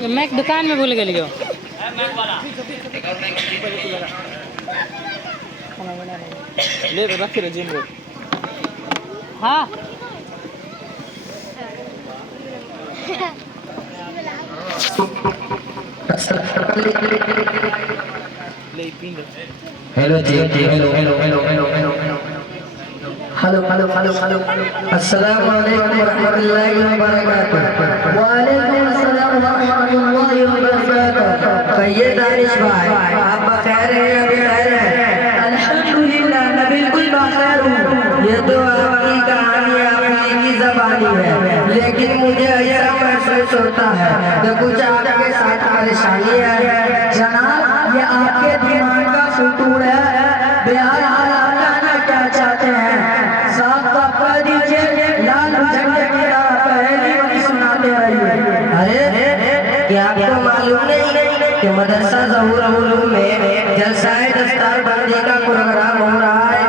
मैं दुकान में भूल गई। ले रख रे जिम रे। हाँ ले पिन रे। हेलो जी hello hello hello hello hello hello hello hello hello अस्सलाम वालेकुम रहमतुल्लाहि व बरकातहू। वालेकुम अस्सलाम व रहमतुल्लाहि व बरकातहू। कहिए दानिश भाई, आप बखैर हैं या बेखैर हैं? अल्हम्दुलिल्लाह मैं बिल्कुल बखैर हूँ। ये तो आपकी कहानी आपकी की ज़बानी है, लेकिन मुझे ऐसा महसूस होता है कि कुछ आपके साथ परेशानी है। जनाब, ये आपके दिमाग का फितूर है। बिहार हाल आप जानना क्या चाहते हैं? साफ साफ कह दीजिए, लाल झंडे की तरह पहली वाली सुनाते रहिए। अरे क्या आपको मालूम नहीं कि मदरसा ज़हूर उलूम में जलसाए दस्तारबंदी का प्रोग्राम हो रहा है?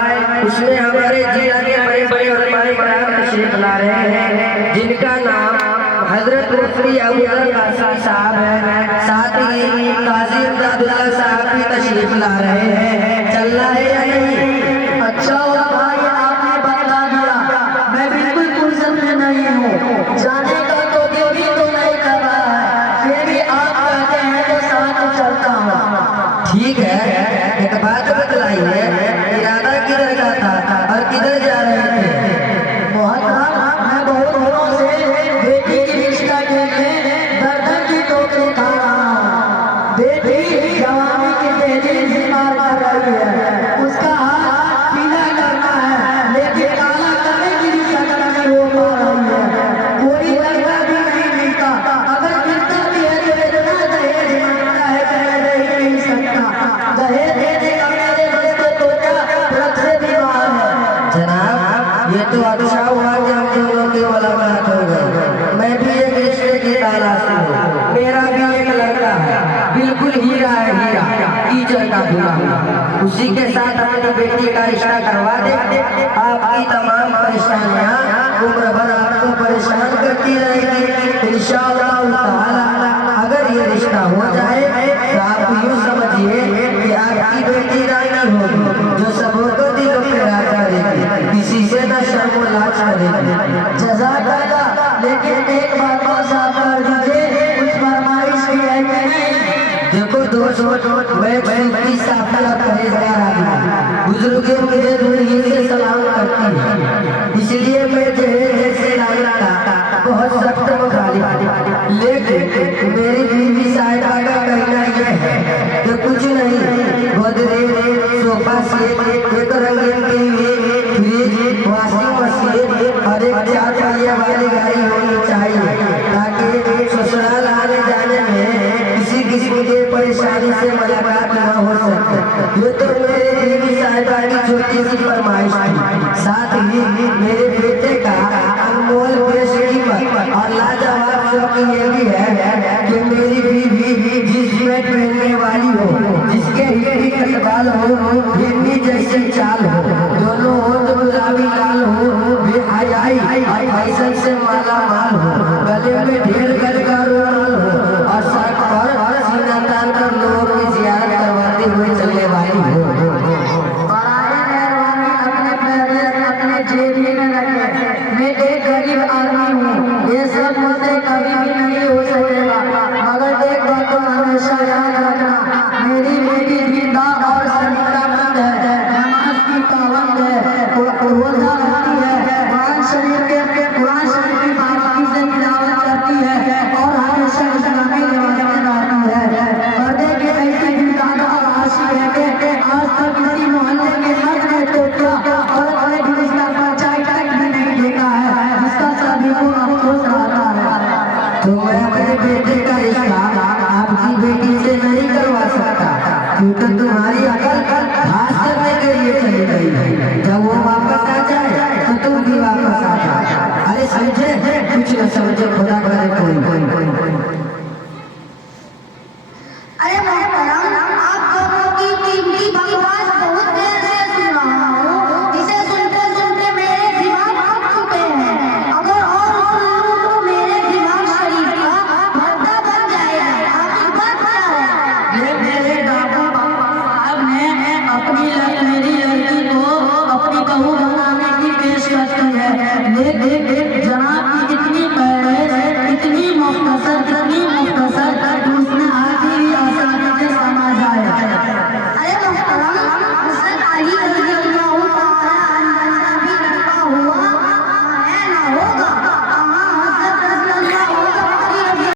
उसमें हमारे जिला के बड़े बड़े उलमाए कराम तशरीफ ला रहे हैं, जिनका नाम हजरत मुफ्ती अबूबकर कासिम साहब है। साथ ही काजी इमदादुल्लाह साहब भी तशरीफ ला रहे हैं। चल रहा है या नहीं? अच्छा हुआ भाई आपने बता दिया, मैं बिल्कुल फुर्सत में नहीं हूँ। जाने का तो दिल भी तो नहीं कर रहा है, फिर भी आप कहते हैं तो साथ चलता हूँ। ठीक है, एक बात बतलाइए, इरादा किधर का था और किधर जा रहे थे? मोहतरम, मैं बहुत दिनों से बेटी की रिश्ता के लिए दर्द की टोकरी खा रहा हूँ। बेटी जवानी की दहलीज से पार कर रही है, उसका हाथ पीला करना है, लेकिन काला करने की भी शकल नहीं हो पा रही है। कोई लड़का भी नहीं मिलता, अगर मिलता भी है तो इतना दहेज मांगता है कि मैं दे ही नहीं सकता। दहेज देने का मेरे बस के तो रख से भी बाहर है। जनाब, ये तो अच्छा हुआ कि हम दोनों की मुलाकात हो गई। मैं भी एक रिश्ते की तलाश में हूँ। मेरा भी एक लड़का है, बिल्कुल हीरा है, हीरा टीचर का दूल्हा। उसी के साथ अपनी बेटी का रिश्ता करवा दे। आपकी तमाम परेशानियाँ उम्र भर आपको परेशान करती रहेगी। इंशाअल्लाह ताला अगर ये रिश्ता हो जाए तो आप यूँ समझिए कि आपकी बेटी रानी होगी, जो सबों को दिल प्यार करेगी, किसी से न शर्म लाज करेगी। जज़ाकल्लाह। लेकिन एक बात को साफ कर दीजिए, कुछ फरमाइश की है कि नहीं? देखो दोस्तों, मैं की साफी और परहेजगार आदमी, बुजुर्गों मुझे दूरी से सलाम करती है, इसलिए मैं जहर से लाता बहुत सख्त मुखालिफ। लेकिन मेरी बीवी साहिबा का कहना यह है कि कुछ नहीं, गोदरेज, सोफा सेट, एक रंगीन टीवी, फ्रिज, वॉशिंग मशीन और एक 4 पहिया वाली गाड़ी होनी चाहिए, ताकि ससुराल आने जाने में किसी किस्म के परेशानी से मुलाकात न हो सके। ये तो मेरे बीवी साहिबा की छोटी सी फरमाइश थी। साथ ही मेरे बेटे का अनमोल बेशकीमत और लाजवाब शौक ये भी है कि मेरी बीवी जिसमें पहनने वाली हो, जिसके हिप्पी बाल हो, हिरनी जैसी चाल हो, दोनों होंठ गुलाबी लाल हो, बेहयाई और फैशन से माला माल हो, गले में ढेर कर का रुमाल हो और सर पर सीना तान कर लोगों की जियारत करवाते हुए चलने वाली हो। बड़ी मेहरबानी, अपने पैर अपने जेब में रखे। मैं एक गरीब आदमी हूँ, ये सब मुझसे कभी भी नहीं हो सकेगा, मगर एक बात तो हमेशा याद रखना, मेरी बेटी जिंदा और सलीकामंद है, नमाज की पाबंद है, रोजा रखती है, कुरान शरीफ की बारीकी से तिलावत करती है और हमेशा इस्लामी रिवाज में रहती है। पर्दे के ऐसी दिलदादा और आशिक है कि आज तक किसी मोहल्ले के मर्द ने तो क्या और अपने गुलिस्तां पर चाय तक भी नहीं देखा है, जिसका सभी को अफसोस आता है। तो मैं अपने बेटे का रिश्ता आपकी बेटी से नहीं करवा सकता, क्योंकि तुम्हारी